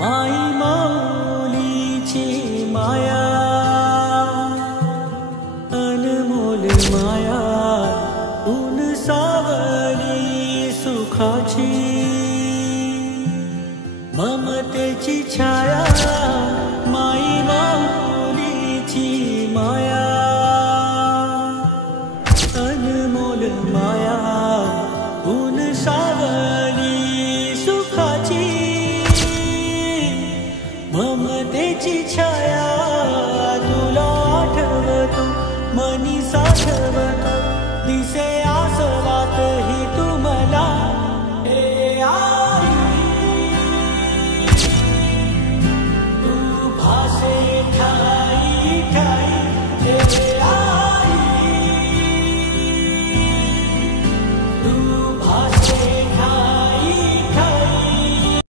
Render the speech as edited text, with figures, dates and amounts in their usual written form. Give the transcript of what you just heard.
माई माऊलीची माया अनमोल माया ऊन सावली सुखाची ममतेची छाया माई माऊलीची माया अनमोल माया ऊन सावली सुखाची ममतेची छाया